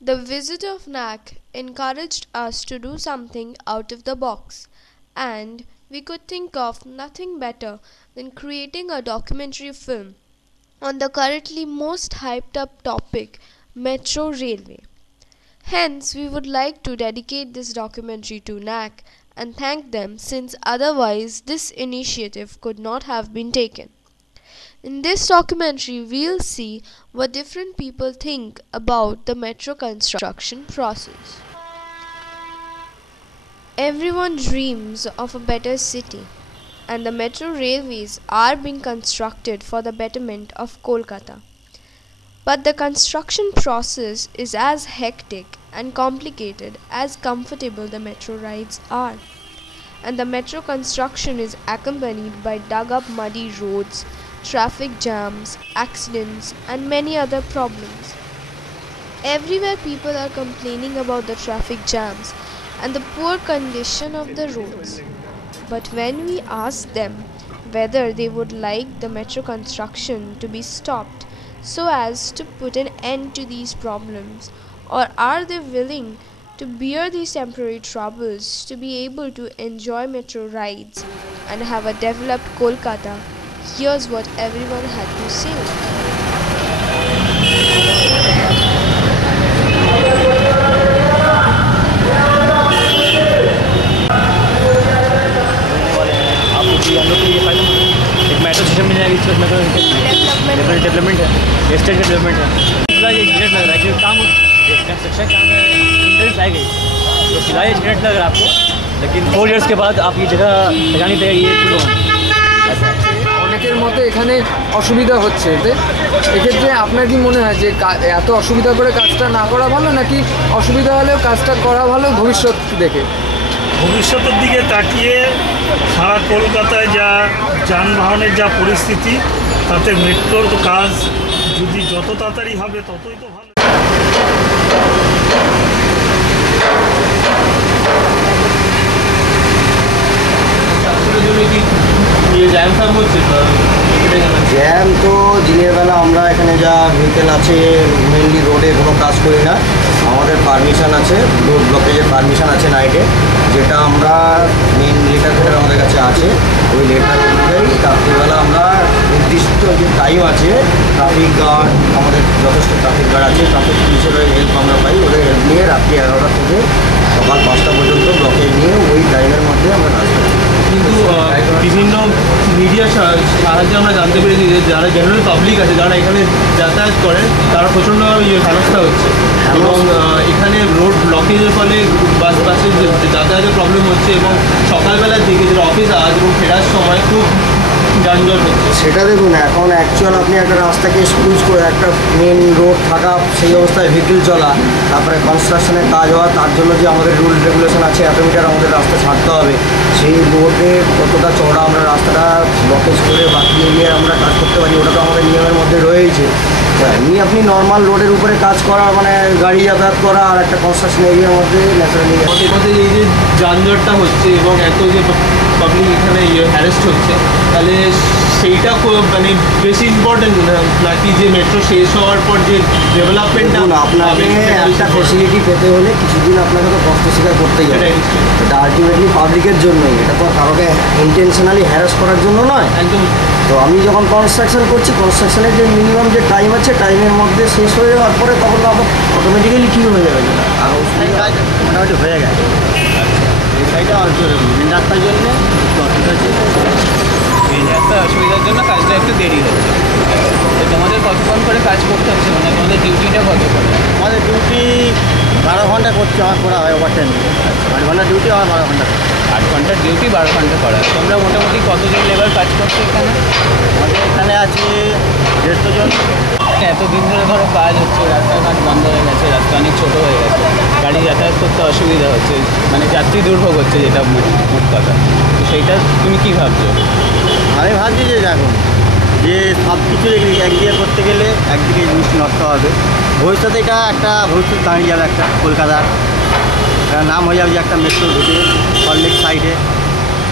The visit of NAC encouraged us to do something out of the box, and we could think of nothing better than creating a documentary film on the currently most hyped up topic, Metro Railway. Hence, we would like to dedicate this documentary to NAC and thank them, since otherwise this initiative could not have been taken. In this documentary, we'll see what different people think about the metro construction process. Everyone dreams of a better city, and the metro railways are being constructed for the betterment of Kolkata. But the construction process is as hectic and complicated as comfortable the metro rides are. And the metro construction is accompanied by dug up muddy roads, traffic jams, accidents, and many other problems. Everywhere people are complaining about the traffic jams and the poor condition of the roads. But when we ask them whether they would like the metro construction to be stopped so as to put an end to these problems, or are they willing to bear these temporary troubles to be able to enjoy metro rides and have a developed Kolkata, here's what everyone had to say. हम लोग को ये फायदा एक metro system मिल जाएगी इसमें development है, state का डेवलपमेंट है। फिलहाल ये झंझट लग रहा है क्योंकि काम कंस्ट्रक्शन काम में इंटरेस्ट आएगी, तो फिलहाल ये झंझट लग रहा है आपको, लेकिन 4 इयर्स के बाद आप ये जगह लगानी पड़ेगी, ये टू ऐसा অনেকের মতে এখানে অসুবিধা হচ্ছে। এক্ষেত্রে আপনার কি মনে হয় যে এত অসুবিধা করে কাজটা না করা ভালো, নাকি অসুবিধা হলেও কাজটা করা ভালো ভবিষ্যৎ দেখে? ভবিষ্যতের দিকে তাকিয়ে সারা কলকাতায় যা যানবাহনের যা পরিস্থিতি, তাতে মেট্রোর কাজ যদি যত তাড়াতাড়ি হবে ততই তো ভালো। জ্যাম তো দিনের বেলা আমরা এখানে যা ভেহিকেল আছে মেনলি রোডে কোনো কাজ করি না, আমাদের পারমিশন আছে, রোড ব্লকেজের পারমিশন আছে নাইটে, যেটা আমরা মেন লেটার আমাদের কাছে আছে, ওই লেটার অনুযায়ী রাত্রিবেলা আমরা নির্দিষ্ট যে টাইম আছে ট্রাফিক গার্ড, আমাদের যথেষ্ট ট্রাফিক গার্ড আছে, ট্রাফিক পুলিশের হেল্প আমরা পাই, ওদের হেল্প নিয়ে রাত্রি 11টা থেকে সকাল 5টা পর্যন্ত ব্লকেজ নিয়ে ওই টাইমের মধ্যে আমরা কাজ করি। কিন্তু বিভিন্ন মিডিয়ার সাহায্যে আমরা জানতে পেরেছি যে যারা জেনারেল পাবলিক আছে, যারা এখানে যাতায়াত করেন, তারা প্রচণ্ড হেনস্থা হচ্ছে এবং এখানে রোড ব্লকেজের ফলে বাসের যাতায়াতের প্রবলেম হচ্ছে এবং সকালবেলার দিকে যে অফিস আজ এবং ফেরার সময় খুব যানজট হচ্ছে। সেটা দেখুন, এখন অ্যাকচুয়াল আপনি একটা রাস্তাকে স্কুজ করে একটা মেন রোড থাকা, সেই অবস্থায় ভেহিকেল চলা, তারপরে কনস্ট্রাকশনের কাজ হওয়া, তার জন্য যে আমাদের রুল রেগুলেশন আছে, এত মিটার আমাদের রাস্তা ছাড়তে হবে, সেই রোডে কতটা চওড়া আমরা রাস্তাটা ব্লকেজ করে বাঁকিয়ে নিয়ে আমরা কাজ করতে পারি, ওটা তো আমাদের নিয়মের মধ্যে রয়েছে। এমনি আপনি নর্মাল রোডের উপরে কাজ করা মানে গাড়ি যাতায়াত করা আর একটা কনস্ট্রাকশন এরিয়ার মধ্যে ন্যাচারালি এই যে যানজটটা হচ্ছে এবং এত যে পাবলিক এখানে হ্যারেস্ট হচ্ছে, তাহলে সেইটা মানে বেশি ইম্পর্টেন্ট নাকি যে মেট্রো শেষ হওয়ার পর যে ডেভেলপমেন্টটা? আপনাকে একটা ফেসিলিটি পেতে হলে কিছুদিন আপনাকে তো কষ্ট স্বীকার করতেই হবে, এটা আলটিমেটলি পাবলিকের জন্যই, এটা তো কারোকে ইন্টেনশনালি হ্যারাস করার জন্য নয়। একদম। তো আমি যখন কনস্ট্রাকশন করছি, কনস্ট্রাকশনের যে মিনিমাম যে টাইম আছে, টাইমের মধ্যে শেষ হয়ে যাওয়ার পরে তখন আবার অটোমেটিক্যালি কী হয়ে যাবে, আর মোটামুটি হয়ে গেছে। এই সাইডে অল্প মেন রাস্তার জন্য মেন রাস্তার অসুবিধার জন্য কাজটা একটু দেরি হচ্ছে। তো তোমাদের কতক্ষণ করে কাজ করতে হচ্ছে, মানে তোমাদের ডিউটিটা কত করে? আমাদের ডিউটি 12 ঘন্টা করছে, আমার করা হয় ওভারটাইম, 8 ঘন্টা ডিউটি, আমার 12 ঘন্টা। 8 ঘন্টার ডিউটি 12 ঘন্টা করা। তোমরা মোটামুটি কতজন লেবার কাজ করছো এখানে? আমাদের এখানে আছে 150 জন। এতদিন ধরে ধরো কাজ হচ্ছে, রাস্তাঘাট বন্ধ হয়ে গেছে, রাস্তা অনেক ছোটো হয়ে গেছে, গাড়ি যাতায়াত করতে অসুবিধা হচ্ছে, মানে যাত্রী দুর্ভোগ হচ্ছে, যেটা মোট কথা। তো সেইটা তুমি কী ভাবছো? আমি ভাবছি যে দেখুন, যে সব কিছু একদিকে করতে গেলে একদিকে জিনিস নষ্ট হবে, ভবিষ্যতে এটা একটা ভবিষ্যৎ দাঁড়িয়ে যাবে একটা কলকাতার, নাম হয়ে যাবে যে একটা মেট্রো ঢুকে সল্টলেক সাইডে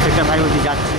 সেক্টর 5 অবধি যাচ্ছে।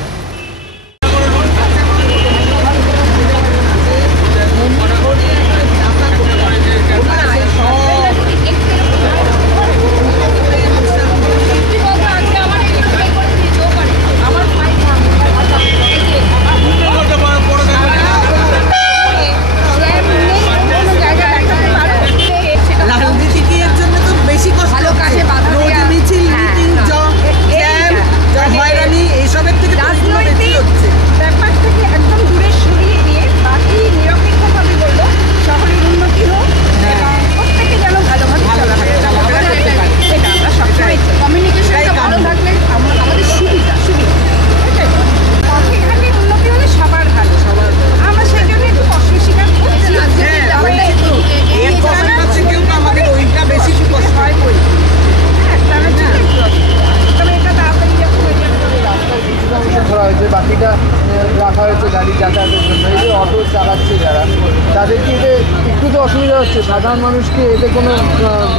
তাদের কি এতে একটু তো অসুবিধা হচ্ছে? সাধারণ মানুষ কি এতে কোনো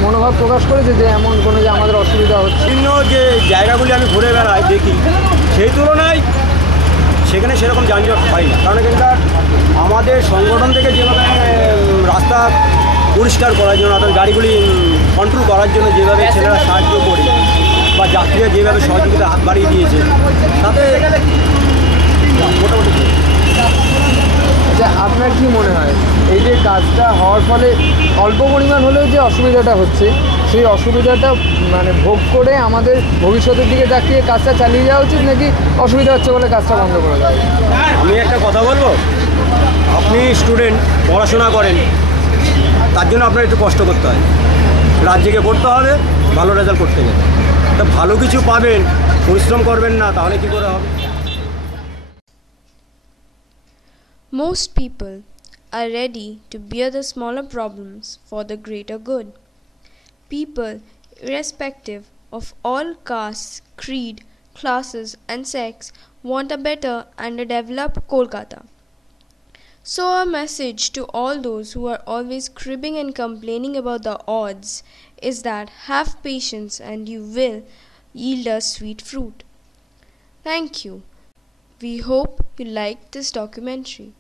মনোভাব প্রকাশ করেছে যে এমন কোনো যে আমাদের অসুবিধা হচ্ছে? বিভিন্ন যে জায়গাগুলি আমি ঘুরে বেড়াই দেখি, সেই তুলনায় সেখানে সেরকম যানজট হয় না। কারণ এখানকার আমাদের সংগঠন থেকে যেভাবে রাস্তা পরিষ্কার করার জন্য অর্থাৎ গাড়িগুলি কন্ট্রোল করার জন্য যেভাবে ছেলেরা সাহায্য করে বা যাত্রীরা যেভাবে সহযোগিতা হাত বাড়িয়ে দিয়েছে, তাতে মোটামুটি। আচ্ছা, আপনার কি মনে হয় এই যে কাজটা হওয়ার ফলে অল্প পরিমাণ হলেও যে অসুবিধাটা হচ্ছে, সেই অসুবিধাটা মানে ভোগ করে আমাদের ভবিষ্যতের দিকে তাকিয়ে কাজটা চালিয়ে যাওয়া উচিত, নাকি অসুবিধা হচ্ছে বলে কাজটা বন্ধ করে দেওয়া উচিত? আমি একটা কথা বলবো, আপনি স্টুডেন্ট, পড়াশোনা করেন, তার জন্য আপনার একটু কষ্ট করতে হয়, রাত জেগে পড়তে হবে ভালো রেজাল্ট করতে গেলে। তো ভালো কিছু পাবেন, পরিশ্রম করবেন না, তাহলে কী করে হবে? Most people are ready to bear the smaller problems for the greater good. People, irrespective of all castes, creed, classes, and sex, want a better and a developed Kolkata. So, our message to all those who are always cribbing and complaining about the odds is that have patience and you will yield us sweet fruit. Thank you. We hope you liked this documentary.